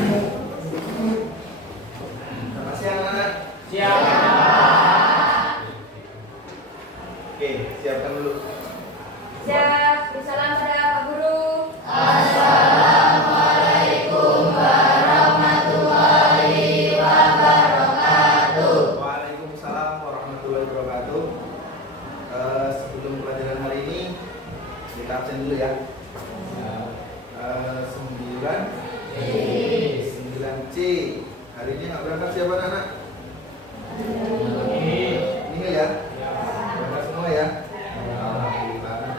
Selamat siang anak-anak. Siap. Oke, siapkan dulu. Siap, salam pada Pak Guru. Assalamualaikum warahmatullahi wabarakatuh. Waalaikumsalam warahmatullahi wabarakatuh. Sebelum pelajaran hari ini kita absen dulu ya. 9C. Hari ini nggak berangkat siapa anak? Ini ya. Berangkat semua ya. Alhamdulillah.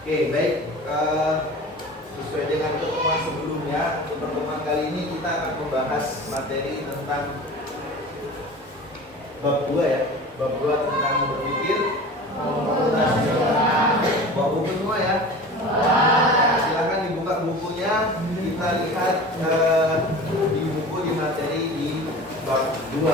Oke, baik. Sesuai dengan pertemuan sebelumnya, untuk pertemuan kali ini kita akan membahas materi tentang bab 2 ya. Bab 2 tentang berpikir komputasional. Bawa buku semua ya. Nah, silakan dibuka bukunya. Kita lihat di buku di materi di bab 2.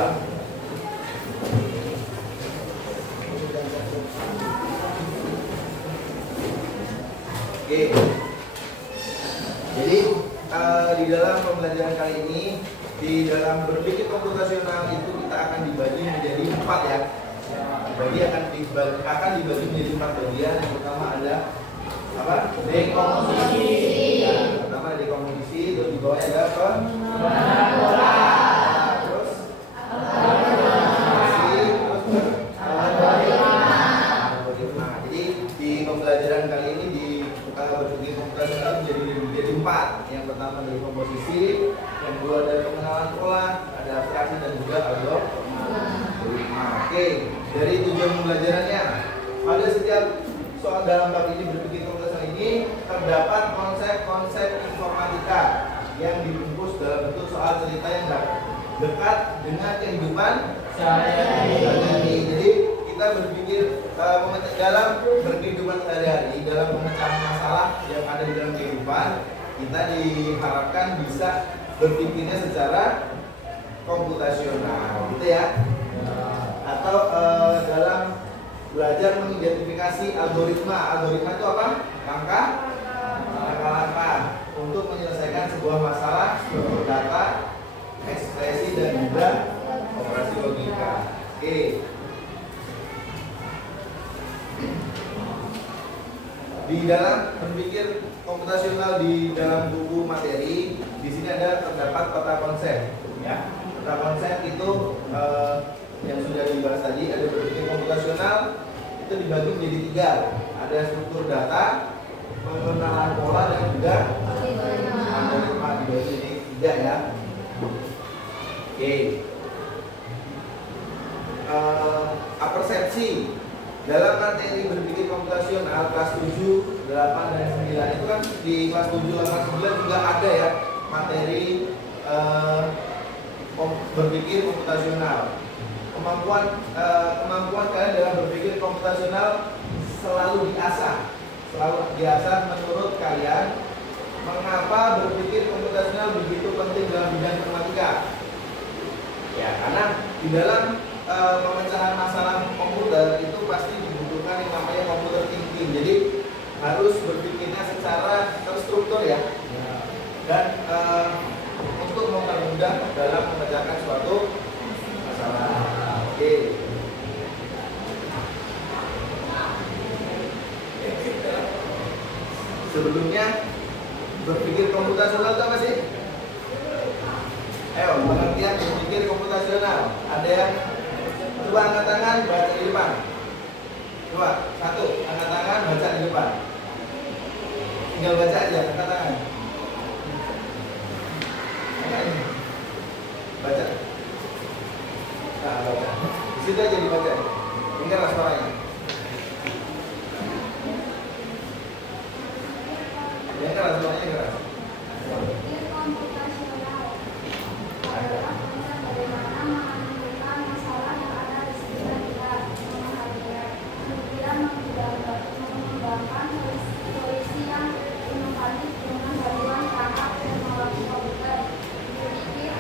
Oke. Jadi di dalam pembelajaran kali ini, di dalam berpikir komputasional itu kita akan dibagi menjadi 4 ya. Akan dibagi menjadi 4 bagian. Yang pertama ada apa? Dekomposisi. Yang pertama ada dekomposisi, terus di bawahnya ada apa? Pola. Terus algoritma. Jadi di pembelajaran kali ini di berpikir komputasional menjadi 4. Yang pertama dari komposisi, yang kedua dari pengenalan pola, ada abstraksi dan juga algoritma. Oke, dari tujuan pembelajarannya, pada setiap soal dalam bab ini berpikir komputasional ini terdapat konsep-konsep informatika yang dibungkus dalam bentuk soal cerita yang dekat dengan kehidupan sehari-hari. Jadi kita berpikir dalam berkehidupan sehari-hari, dalam pemecahan masalah yang ada di dalam kehidupan, kita diharapkan bisa berpikirnya secara komputasional, gitu ya. Atau dalam belajar mengidentifikasi algoritma. Algoritma itu apa? Langkah-langkah untuk menyelesaikan sebuah masalah seperti data, ekspresi dan juga operasi logika. Oke. Di dalam berpikir komputasional di dalam buku materi, di sini terdapat peta konsep, ya. Peta konsep itu yang sudah dibahas tadi. Ada berpikir komputasional itu dibagi menjadi 3. Ada struktur data, pengenalan pola dan juga algoritma. Dibagi menjadi 3 ya. Oke. Apersepsi. Dalam materi berpikir komputasional kelas 7, 8, dan 9 itu kan di kelas 7, 8, 9 juga ada ya materi berpikir komputasional. Kemampuan kalian dalam berpikir komputasional selalu diasah menurut kalian. Mengapa berpikir komputasional begitu penting dalam bidang informatika? Ya, karena di dalam pemecahan masalah komputer itu pasti dibutuhkan yang namanya computer thinking. Jadi harus berpikirnya secara terstruktur ya. Dan untuk mempermudah dalam memecahkan suatu masalah. Oke. Sebelumnya berpikir komputasional itu apa sih? Ayo, pengertian berpikir komputasional. Ada yang coba angkat tangan, baca di depan. Coba, 1, angkat tangan, baca di depan. Tinggal baca aja, angkat tangan. Baca. Nah, baca. Di situ aja dibaca. Dengar suaranya. Dengar suaranya keras. Berpikir komputasional adalah proses bagaimana menentukan masalah yang ada di sekitar kita, memahaminya, kemudian mengembangkan solusi yang inovatif dengan bantuan perangkat teknologi komputer. Berpikir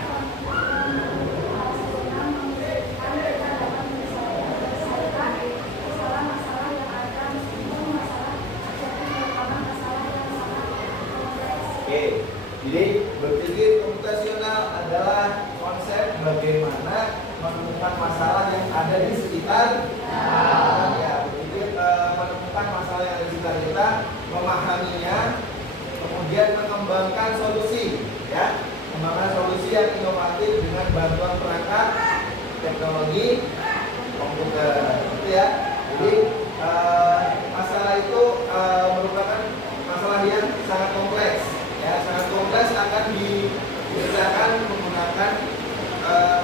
yang inovatif dengan bantuan perangkat teknologi komputer, gitu ya. Jadi masalah itu merupakan masalah yang sangat kompleks, ya, sangat kompleks, akan dikerjakan menggunakan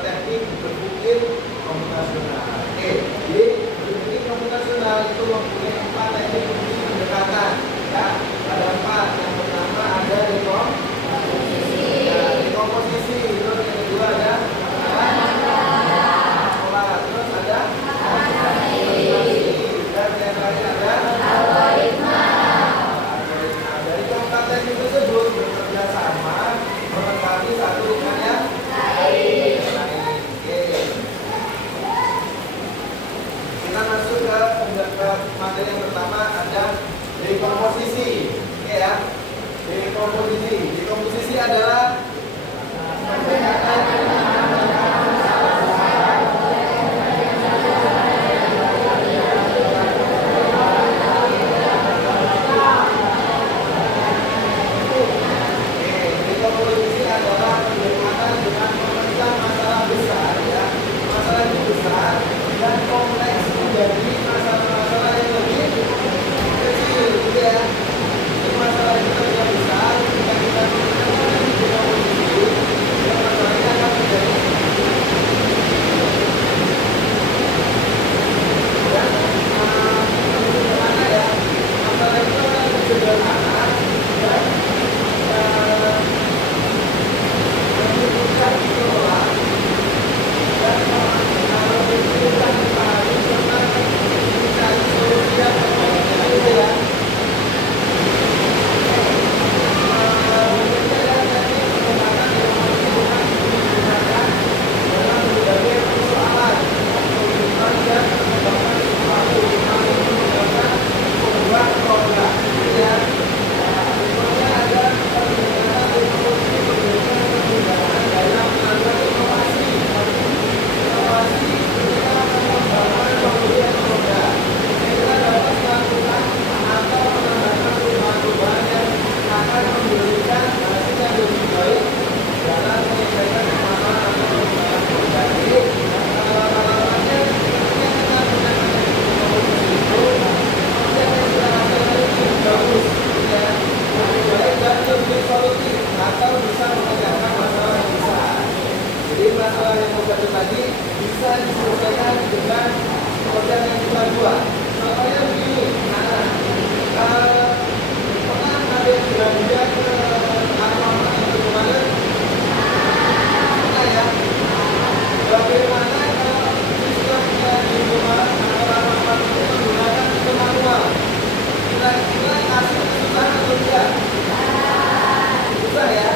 teknik berpikir komputasional. Oke, jadi berpikir komputasional itu mempunyai 4 teknik pendekatan, ya. Ada 4. Yang pertama ada dekomposisi, terus yang kedua ada olah, terus ada dan yang terakhir ada algoritma. Dari keempat teknik tersebut bekerja sama melengkapi satu dengan yang lain. Oke. Kita masuk ke materi yang pertama, ada dekomposisi. Oke ya. Dekomposisi adalah pendekatan dengan memecah masalah besar, ya. Masalah itu besar dan kompleks menjadi masalah-masalah yang lebih kecil, gitu ya. Jadi masalah itu terlalu besar, jika kita menggunakan dekomposisi, dan masalahnya akan menjadi dan sederhana, ya. Masalah itu akan sederhana dan mudah dikelola dan kalau dibutuhkan dipahami serta mencari solusi yang terbaik, gitu ya. Atau bisa mengerjakan masalah yang besar. Jadi masalah yang besar tadi bisa diselesaikan dengan pekerjaan yang kita buat. Contohnya begini, pernah ada yang belanja ke Alfamart yang kemarin? Pernah ya? Bagaimana kalau sistemnya di Indomaret atau Alfamart itu menggunakan sistem manual? Kira-kira hasil kesusahan atau tidak? Susah ya?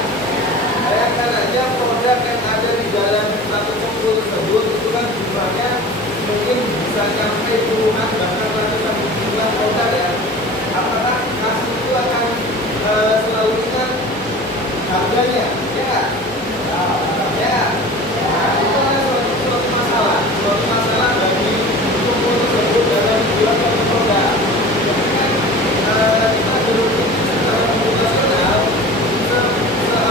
Bayangkan aja produk yang ada di dalam satu toko tersebut itu kan jumlahnya mungkin bisa sampai puluhan bahkan ratusan jumlah produk, ya. Apakah hasil itu akan selalu ingat harganya? Ya, ya. Nah, itu adalah suatu masalah bagi toko tersebut dalam jual satu produk. Jadi kan kita berpikir secara komputasional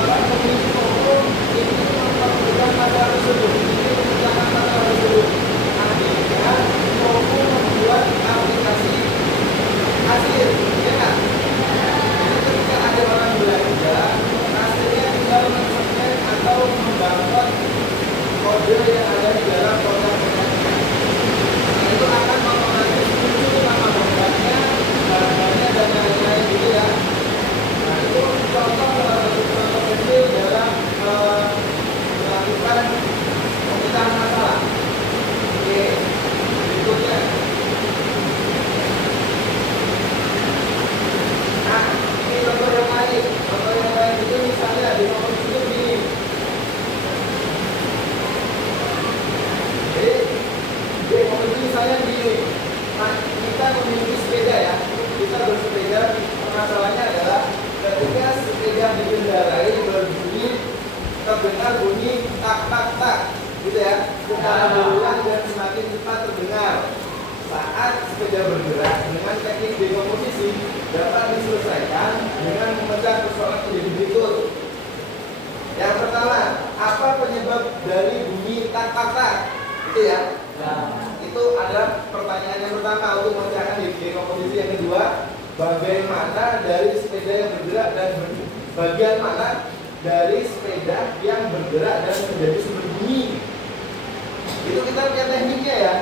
memiliki toko ini mempermudah masalah tersebut, ini memudahkan masalah tersebut. Akhirnya toko membuat aplikasi hasil, ya kan? Jadi ketika ada orang belanja, hasilnya tinggal men-scan atau membangun kode yang ada di dalam produk-produknya. Nah, itu akan otomatis muncul nama produknya, harganya dan lain-lain, gitu ya. Nah, itu contoh salah satu contoh kecil dalam melakukan pemecahan masalah. Oke, berikutnya. Nah, ini contoh yang lain. Contoh yang lain itu misalnya di nomor itu begini. Jadi, di nomor itu misalnya begini. Nah, kita memiliki sepeda, ya. Kita bersepeda, masalahnya adalah ketika sepeda dikendarai berbunyi, terdengar bunyi tak tak tak, gitu ya, secara berulang dan semakin cepat terdengar. Saat sepeda bergerak dengan teknik dekomposisi dapat diselesaikan dengan memecah persoalan menjadi berikut. Yang pertama, apa tak. Itu ya. Itu adalah pertanyaan yang pertama untuk memecahkan di komposisi. Yang kedua, bagaimana dari sepeda yang bergerak dan bagian mana dari sepeda yang bergerak dan menjadi sumber bunyi. Itu kita punya tekniknya ya.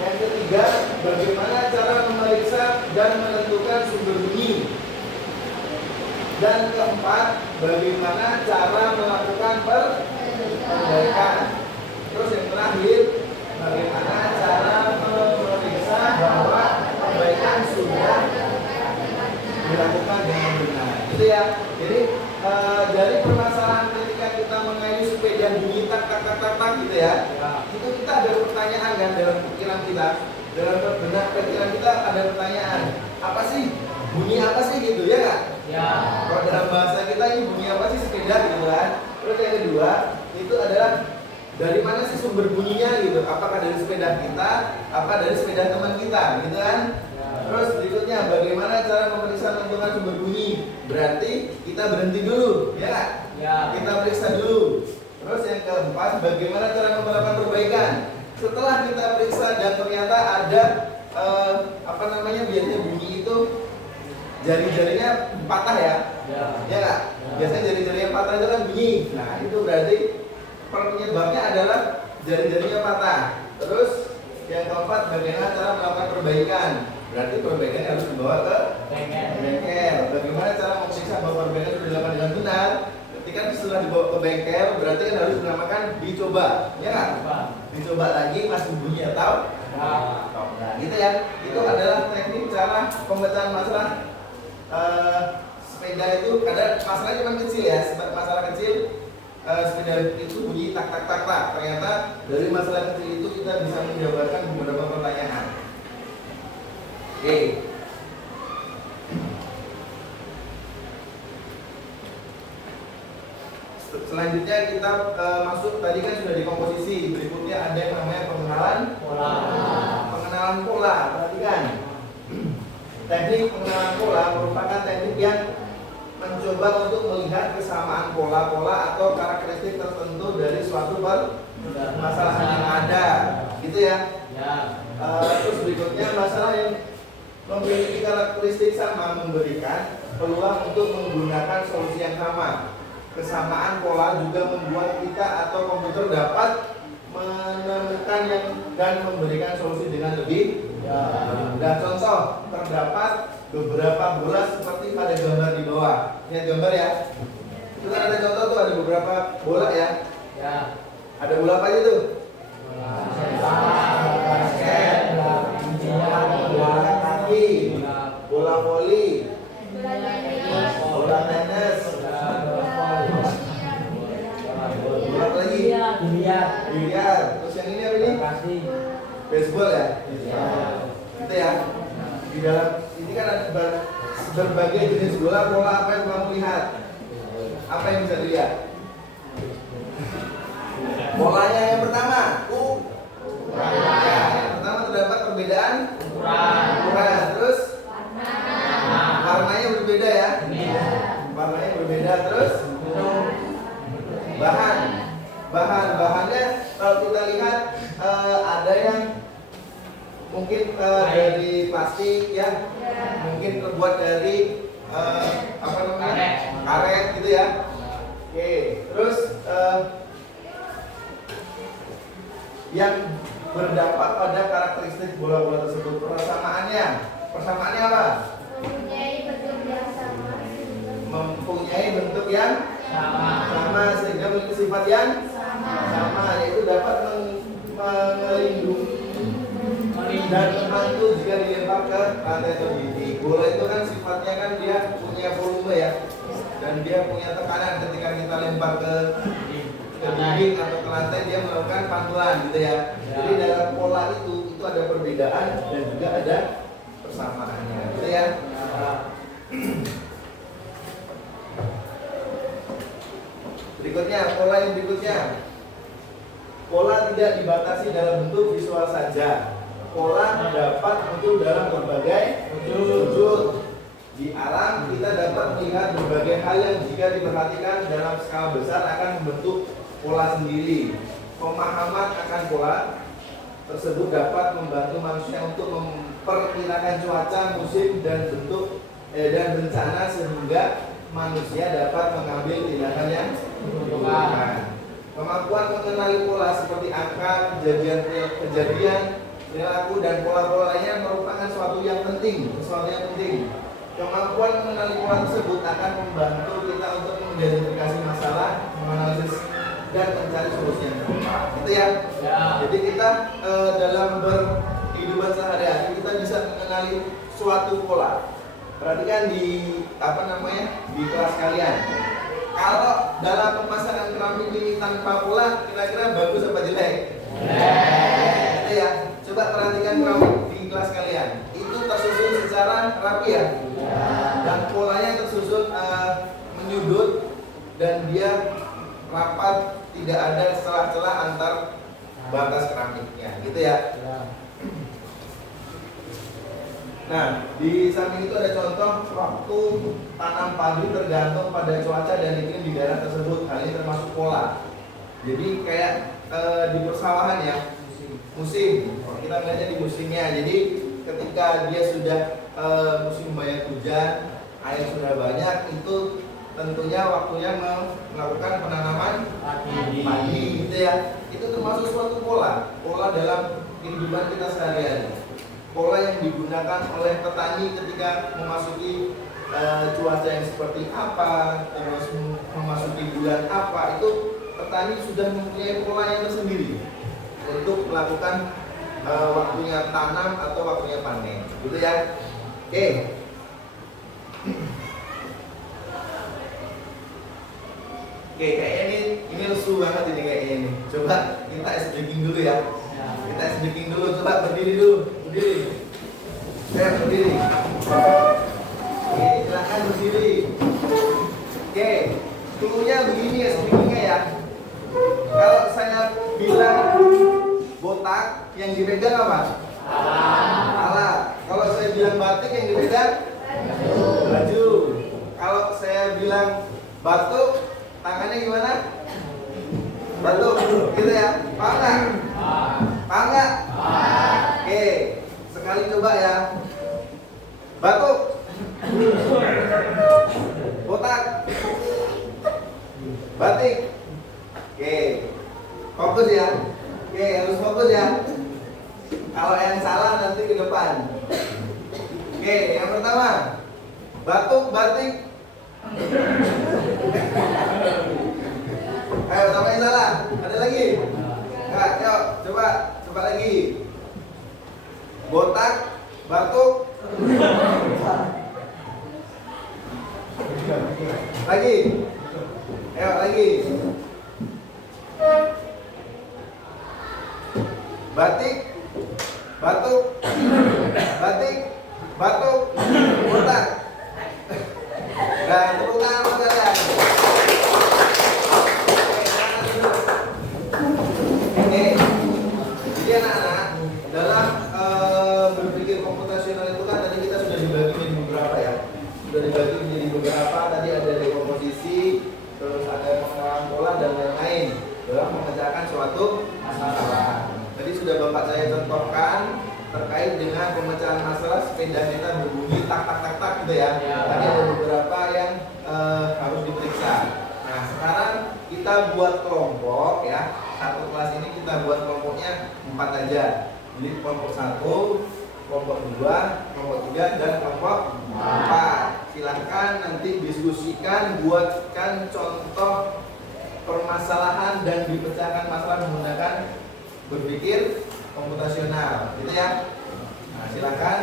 Yang ketiga, bagaimana cara memeriksa dan menentukan sumber bunyi. Dan keempat, bagaimana cara melakukan perbaikan. Terus yang terakhir, bagaimana cara memeriksa bahwa perbaikan sudah dilakukan dengan benar. Itu ya. Jadi dari permasalahan ketika kita mengairi sepeda bunyi tak gitu ya. Itu kita ada pertanyaan kan dalam pikiran kita, dalam benak pikiran kita ada pertanyaan. Apa sih bunyi apa sih gitu ya nggak? Ya. Kalau dalam bahasa kita ini bunyi apa sih sepeda gitu kan? Terus yang kedua itu adalah dari mana sih sumber bunyinya gitu? Apakah dari sepeda kita? Apa dari sepeda teman kita gitu kan? Terus berikutnya bagaimana cara memeriksa menentukan sumber bunyi? Berarti kita berhenti dulu, ya nggak? Ya. Kita periksa dulu. Terus yang keempat, bagaimana cara melakukan perbaikan? Setelah kita periksa dan ternyata ada biasanya bunyi itu jari-jarinya patah ya? Ya nggak? Biasanya jari-jarinya patah itu kan bunyi. Nah itu berarti penyebabnya adalah jari-jarinya patah. Terus yang keempat, bagaimana cara melakukan perbaikan? Berarti perbaikan harus dibawa ke bengkel. Bagaimana cara memeriksa bahwa perbaikan sudah dilakukan dengan benar? Ketika setelah dibawa ke bengkel, berarti kan harus dinamakan dicoba, ya nggak? Dicoba lagi masih bunyi atau? Nah, gitu ya. Itu adalah teknik cara pemecahan masalah sepeda itu. Ada masalah cuma kecil ya, masalah kecil. Sepeda itu bunyi tak. Ternyata dari masalah kecil itu kita bisa menjabarkan beberapa pertanyaan. Oke. Selanjutnya kita masuk, tadi kan sudah dikomposisi. Berikutnya ada yang namanya pengenalan pola. Perhatikan. Teknik pengenalan pola merupakan teknik yang mencoba untuk melihat kesamaan pola-pola atau karakteristik tertentu dari suatu permasalahan yang ada, gitu ya. Terus berikutnya masalah yang memiliki karakteristik sama memberikan peluang untuk menggunakan solusi yang sama. Kesamaan pola juga membuat kita atau komputer dapat menemukan dan memberikan solusi dengan lebih. Dan contoh, terdapat beberapa bola seperti pada gambar di bawah. Lihat gambar ya. Itu kan ada contoh tuh, ada beberapa bola ya. Ada bola apa aja tuh? Basket, bola kaki, bola voli, bola tenis, bola apa lagi? Biliar. Terus yang ini apa ini? Baseball ya? Gitu ya. Di dalam ini kan ada berbagai jenis bola. Pola apa yang kamu lihat? Apa yang bisa dilihat? Polanya yang pertama, ya, yang pertama terdapat perbedaan ukuran. Terus warnanya berbeda ya? Warnanya berbeda. Terus bahannya kalau kita lihat ada yang mungkin dari plastik ya, mungkin terbuat dari karet gitu ya. Oke, terus yang berdampak pada karakteristik bola-bola tersebut, persamaannya apa? Mempunyai bentuk yang sama sehingga memiliki sifat yang sama, yaitu dapat melindungi dan membantu jika dilempar ke lantai terdidik. Bola itu kan sifatnya kan dia punya volume ya, dan dia punya tekanan. Ketika kita lempar ke dinding atau ke lantai, dia melakukan pantulan gitu ya. Jadi dalam pola itu ada perbedaan dan juga ada persamaannya gitu ya. Berikutnya, pola yang berikutnya. Pola tidak dibatasi dalam bentuk visual saja. Pola dapat muncul dalam berbagai wujud. Di alam kita dapat melihat berbagai hal yang jika diperhatikan dalam skala besar akan membentuk pola sendiri. pemahaman akan pola tersebut dapat membantu manusia untuk memperkirakan cuaca, musim, dan bentuk dan bencana sehingga manusia dapat mengambil tindakan yang menguntungkan. Kemampuan mengenali pola seperti angka, kejadian, perilaku, dan pola-pola lainnya merupakan sesuatu yang penting. Kemampuan mengenali pola tersebut akan membantu kita untuk mengidentifikasi masalah, menganalisis, dan mencari solusinya. Gitu ya. Jadi kita dalam berkehidupan sehari-hari kita bisa mengenali suatu pola. Perhatikan di di kelas kalian. Kalau dalam pemasangan keramik ini tanpa pola, kira-kira bagus apa jelek? Gitu ya. Coba perhatikan keramik di kelas kalian. Itu tersusun secara rapi ya. Dan polanya tersusun menyudut dan dia rapat, tidak ada celah-celah antar batas keramiknya, gitu ya. Nah, di samping itu ada contoh waktu tanam padi tergantung pada cuaca dan iklim di daerah tersebut. Hal ini termasuk pola. Jadi kayak di persawahan ya, musim. Kita melihatnya di musimnya. Jadi ketika dia sudah musim banyak hujan, air sudah banyak, itu tentunya waktunya melakukan penanaman padi, gitu ya. Itu termasuk suatu pola dalam kehidupan kita sehari-hari. Pola yang digunakan oleh petani ketika memasuki cuaca yang seperti apa, terus memasuki bulan apa, itu petani sudah mempunyai polanya tersendiri untuk melakukan waktunya tanam atau waktunya panen, gitu ya. Oke. Oke, kayaknya ini lesu banget ini kayaknya ini. Coba kita ice breaking dulu ya. Kita ice breaking dulu, coba berdiri dulu. Berdiri. Berdiri. Oke, silakan berdiri. Oke, dulunya begini ya, speakingnya ya. Kalau saya bilang botak, yang dipegang apa? Alat. Kalau saya bilang batik, yang dipegang baju. Kalau saya bilang batuk, tangannya gimana? Batuk, gitu ya? Paham nggak? Paham nggak? Oke, sekali coba ya. Batuk, botak, batik. Oke, fokus ya. Oke, harus fokus ya. Kalau yang salah nanti ke depan. Oke, yang pertama, batuk, batik. Ayo, sama yang salah. Ada lagi? Enggak, yuk, coba lagi. Botak, batuk. Lagi. Ayo, lagi. Batik, batuk, batik, batuk, botak. Nah, tepuk tangan buat kalian. Oke, jadi anak-anak dalam berpikir komputasional itu kan tadi kita sudah dibagi menjadi beberapa ya. Sudah dibagi menjadi beberapa. Tadi ada dekomposisi, terus ada pengenalan pola dan lain-lain dalam memecahkan suatu masalah. Tadi sudah Bapak saya contohkan terkait dengan pemecahan masalah sepeda kita berbunyi tak tak tak tak gitu ya. Tadi ada beberapa yang harus diperiksa. Nah, sekarang kita buat kelompok ya. Satu kelas ini kita buat kelompoknya 4 aja. Jadi kelompok 1, kelompok 2, kelompok 3 dan kelompok 4. Silahkan nanti diskusikan, buatkan contoh permasalahan dan dipecahkan masalah menggunakan berpikir komputasional, gitu ya. Nah, silakan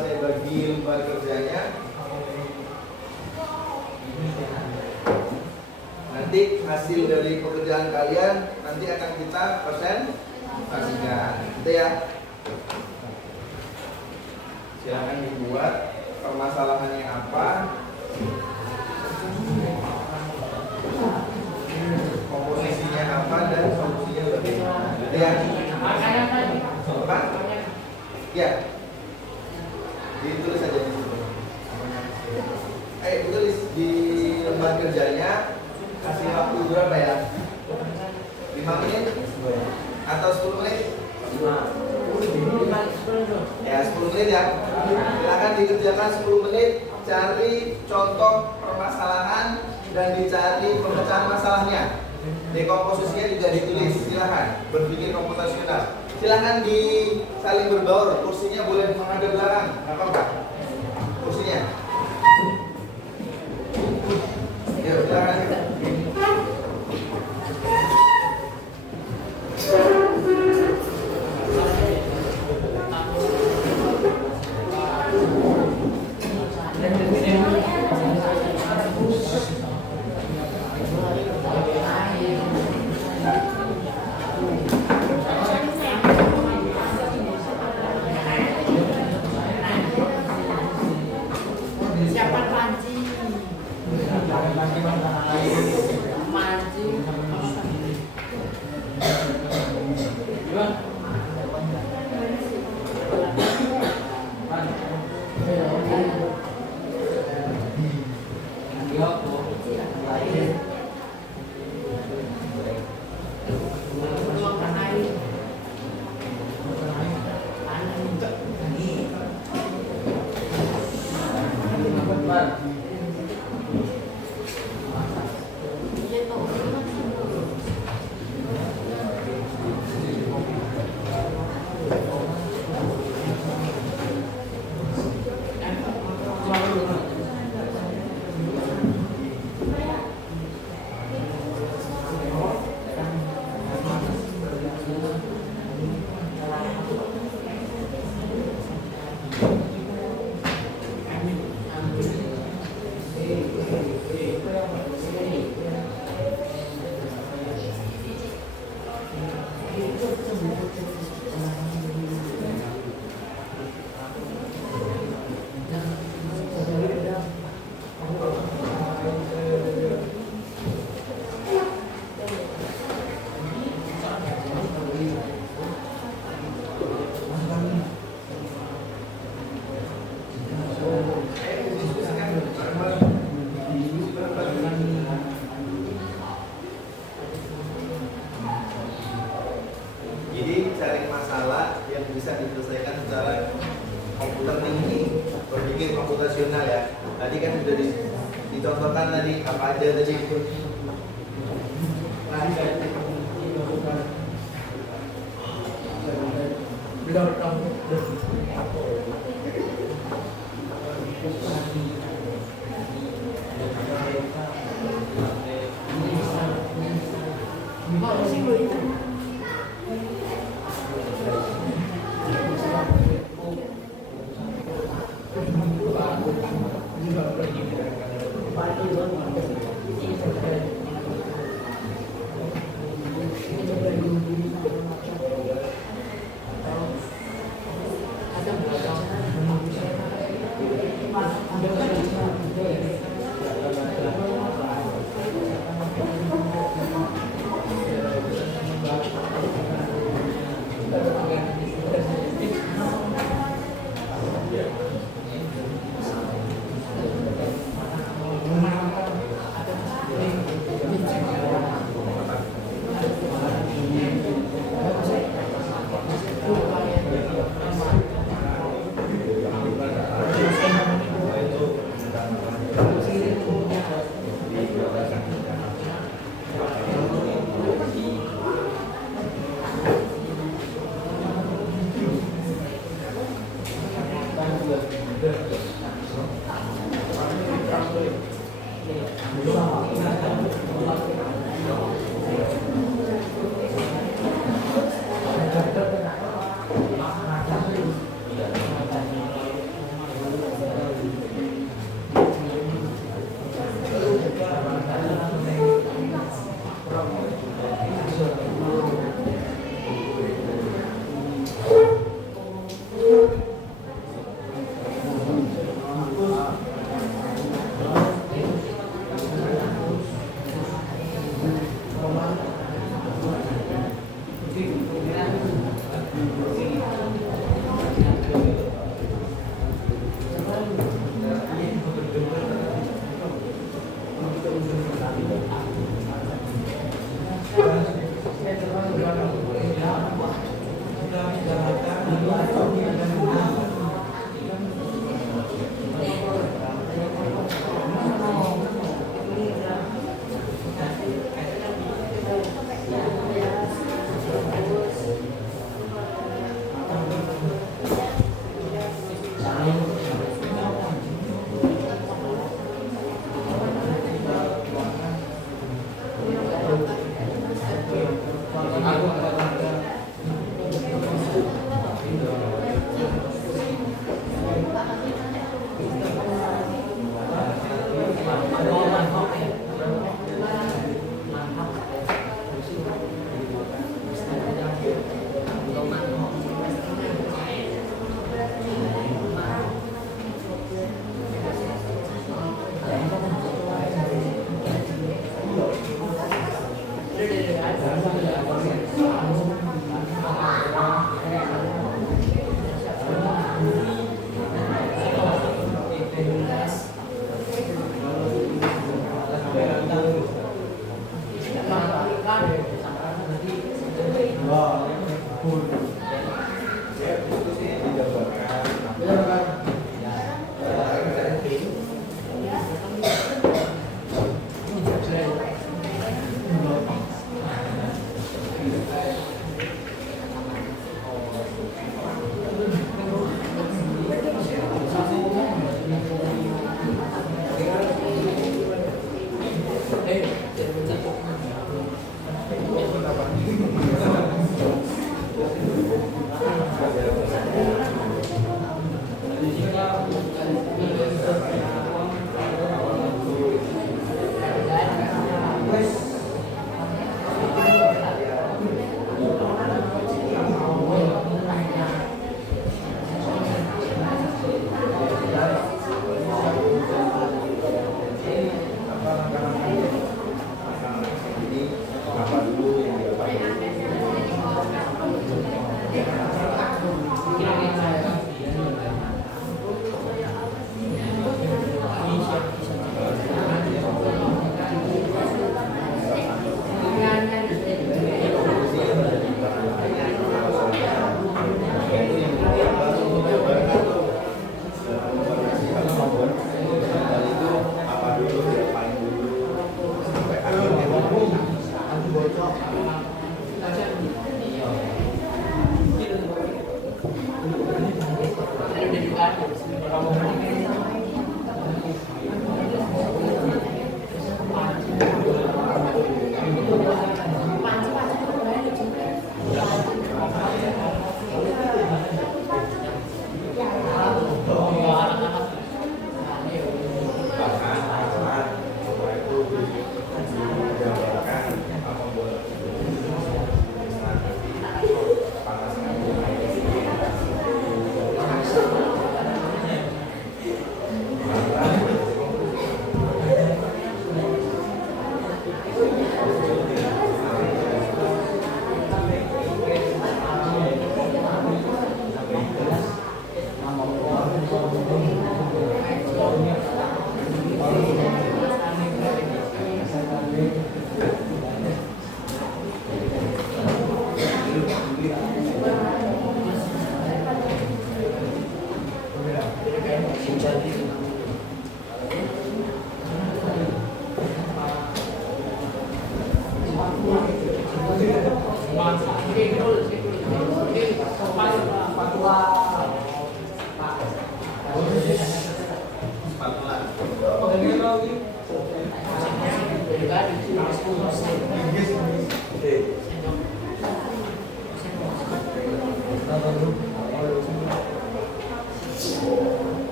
saya bagi lembar kerjanya. Nanti hasil dari pekerjaan kalian nanti akan kita presentasikan, gitu ya. Silakan dibuat permasalahannya apa, komposisinya apa, dan solusinya bagaimana, gitu ya. Apa? Ya, ditulis aja di situ. Tulis di lembar kerjanya. Kasih waktu berapa ya? 5 menit? Atau 10 menit? Ya 10 menit ya. Silakan dikerjakan 10 menit. Cari contoh permasalahan dan dicari pemecahan masalahnya. Dekomposisinya juga ditulis. Silakan berpikir komputasional. Silakan di saling berbaur. Kursinya boleh menghadap belakang. Nggak apa-apa. Kursinya. Yuk, silakan. Siapa panci? Mancing. Jadi cari masalah yang bisa diselesaikan secara komputer tinggi, berpikir komputasional ya. Tadi kan sudah dicontohkan tadi apa aja tadi.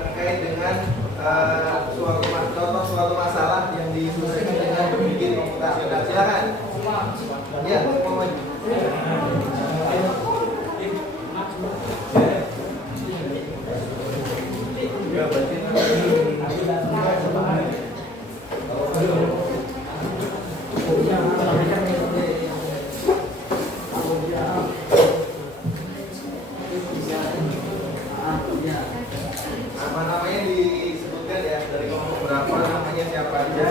terkait dengan contoh suatu masalah yang diselesaikan dengan berpikir komputasional. Silakan. Ya, mau maju. Ya, berarti nama-namanya disebutkan ya, dari kelompok berapa, namanya siapa aja.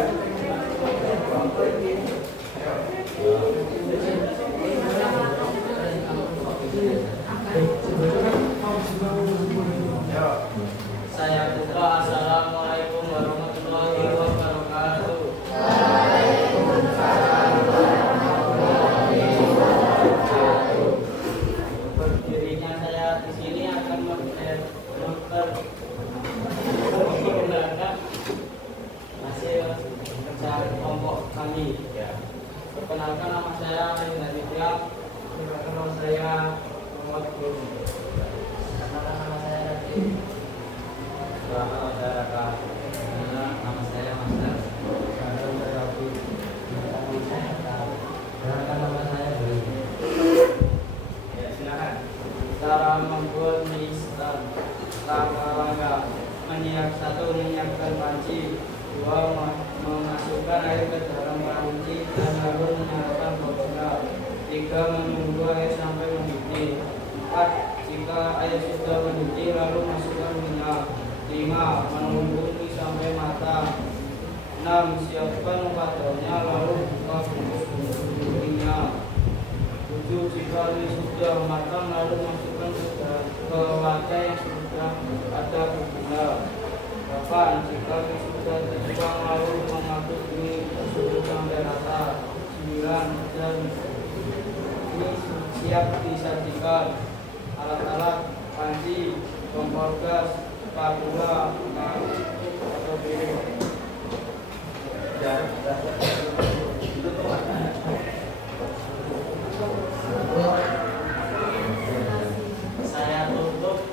Saya Putra, Assalamualaikum warahmatullahi wabarakatuh. Berdirinya saya di sini akan memperkenalkan hasil kerja kelompok kami. Perkenalkan, nama saya Arin Tiap. Nama saya Muhammad Guru. Nama saya Radit. Selamat masyarakat. Nama saya Master. Nama saya Abu. Nama saya Tahu. Nama saya Beli. Ya, silakan. Cara membuat mie instan. Langkah-langkah. Satu, menyiapkan panci. Dua, memasukkan air ke dalam panci dan lalu menyalakan boxnya. Tiga, menunggu air sampai mendidih. Empat, jika air sudah mendidih lalu masukkan minyak. 5. Menunggu mie sampai matang. 6. Siapkan wadahnya lalu buka bungkus-bungkusnya. 7. Jika mie sudah matang lalu masukkan ke wadah yang sudah ada bumbunya. 8. Jika mie sudah tertuang lalu mengaduk mie tersebut sampai rata. 9. Dan mie siap disajikan. Alat-alat: panci, kompor gas, spatula, atau piring. Saya tutup.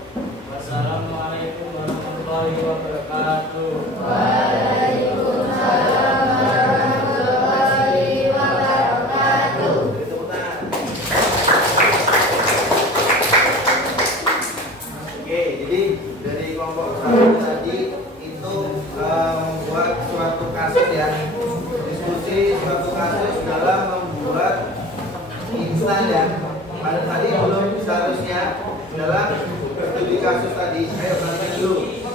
Wassalamualaikum warahmatullahi wabarakatuh. Waalaikumsalam warahmatullahi wabarakatuh. Oke, jadi dari kelompok satu tadi itu membuat suatu kasus ya, diskusi suatu kasus dalam membuat instan ya. Pada tadi belum seharusnya dalam studi kasus tadi, perhatikan dulu.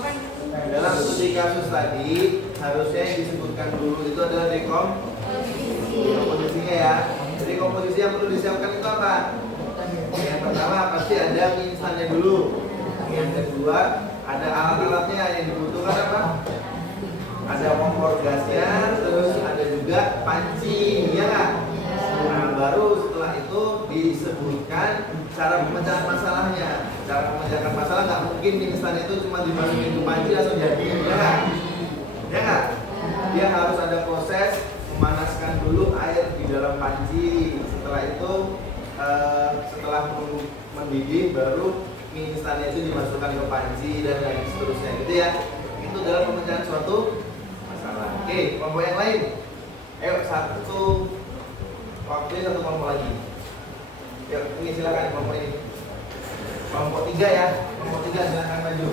Dalam studi kasus tadi harusnya yang disebutkan dulu itu adalah komposisinya ya. Jadi komposisi yang perlu disiapkan itu apa? Yang pertama pasti ada mie instannya dulu. Yang kedua ada alat-alatnya yang dibutuhkan apa? Ada kompor gasnya, terus ada juga panci, ya kan? Nah, baru setelah itu disebutkan cara pemecahan masalahnya. Cara memecahkan masalah nggak mungkin mie instan itu cuma dimasukin ke panci langsung jadi, ya kan? Ya kan? Dia harus ada proses memanaskan dulu air di dalam panci. Setelah itu, setelah mendidih baru mie instannya itu dimasukkan ke panci dan lain seterusnya, gitu ya. Itu dalam pemecahan suatu masalah. Oke, kelompok yang lain. Ayo satu waktunya satu kelompok lagi. Yuk, ini silakan kelompok ini. Kelompok 3 ya. Kelompok 3 silakan maju.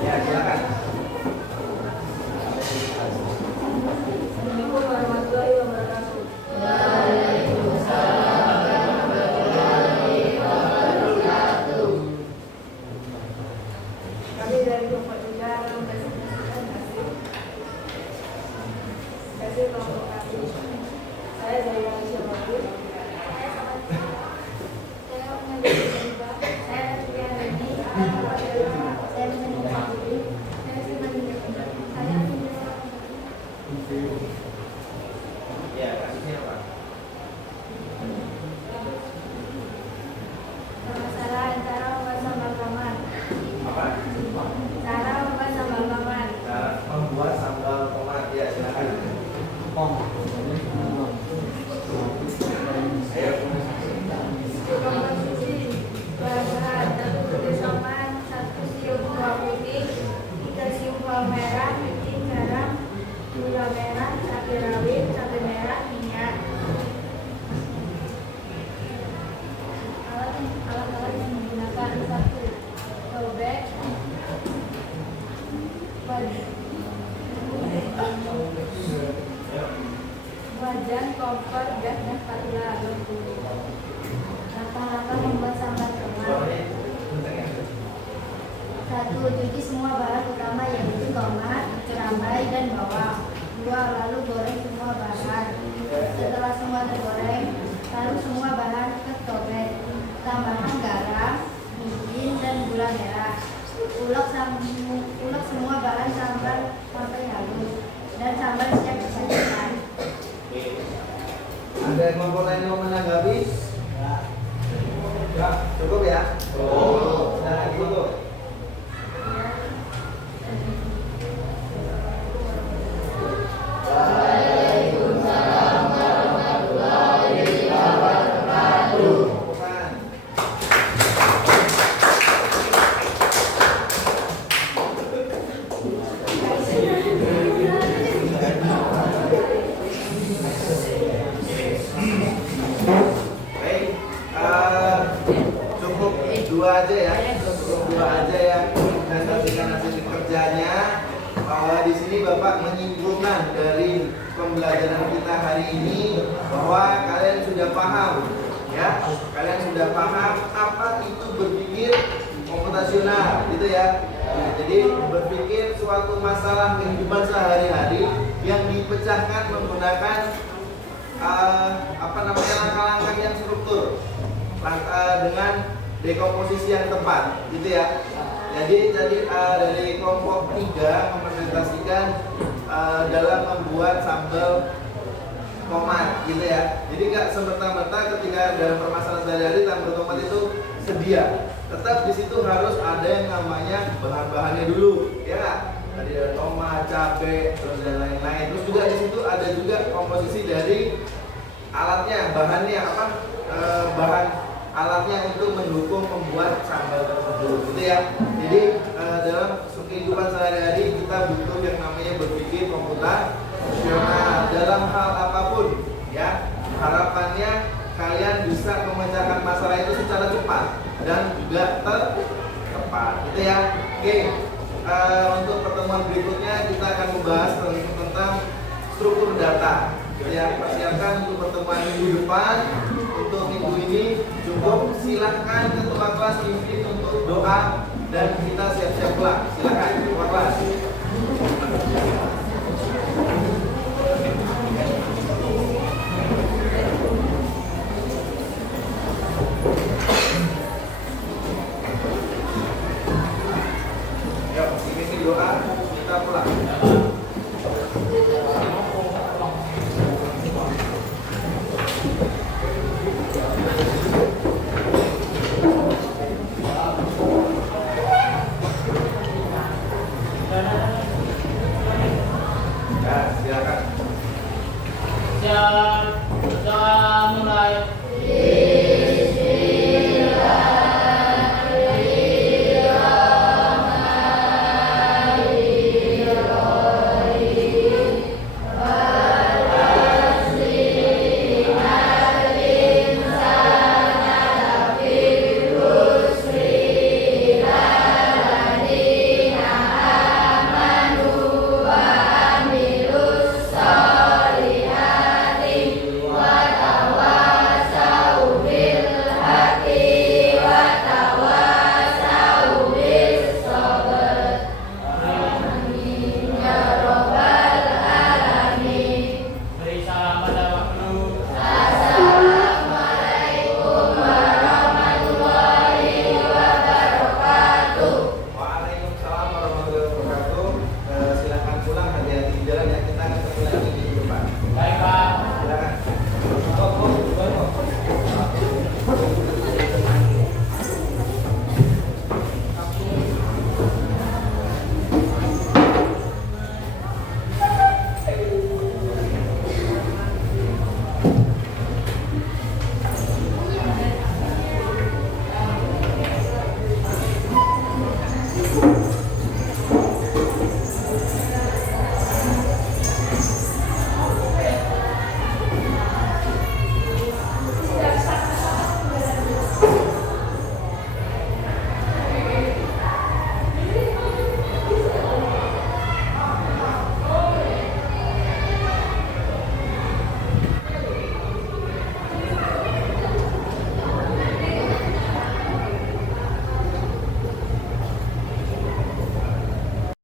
Ya, silakan. Assalamualaikum warahmatullahi wabarakatuh. Kami dari kelompok 3 mempresentasikan hasil kelompok kami. Saya dari Malaysia Bagus. Ya, kasusnya apa? wajan, kompor, gas, dan spatula. Langkah-langkah membuat sambal tomat. 1. Cuci semua bahan utama yaitu tomat, cabai, dan bawang. 2. Lalu goreng semua bahan. Setelah semua tergoreng, taruh semua bahan ke toples. Tambahkan garam, micin, dan gula merah. Ulek semua bahan sambal sampai halus dan sambal siap disajikan. Ada kelompok lain yang mau menanggapi? Ya, cukup ya? Nah, gitu. Baik, cukup dua aja ya, presentasikan hasil kerjanya. Bahwa di sini Bapak menyimpulkan dari pembelajaran kita hari ini bahwa kalian sudah paham, ya, kalian sudah paham apa itu berpikir komputasional, gitu ya. Nah, jadi berpikir suatu masalah kehidupan sehari-hari yang dipecahkan menggunakan langkah-langkah yang struktur, dengan dekomposisi yang tepat, gitu ya. Jadi dari kelompok 3 mempresentasikan dalam membuat sambal tomat, gitu ya. Jadi nggak semerta-merta ketika dalam permasalahan sehari-hari sambal tomat itu sedia. Tetap di situ harus ada yang namanya bahan-bahannya dulu, ya. Tadi ada tomat, cabai, terus dan lain-lain. Terus juga di situ ada juga komposisi dari alatnya, bahannya apa? Bahan alatnya untuk mendukung membuat sambal tersebut, gitu ya. Jadi dalam kehidupan sehari-hari kita butuh yang namanya berpikir komputasional dalam hal apapun, ya. Harapannya kalian bisa memecahkan masalah itu secara cepat dan juga tepat, gitu ya. Oke, untuk pertemuan berikutnya kita akan membahas tentang struktur data, gitu ya. Persiapkan untuk pertemuan minggu depan. Untuk minggu ini cukup. Silahkan ketua kelas pimpin untuk doa dan kita siap-siap pulang. Silahkan ketua kelas. Yuk, pimpin doa, kita pulang. Ya, silakan. Ya.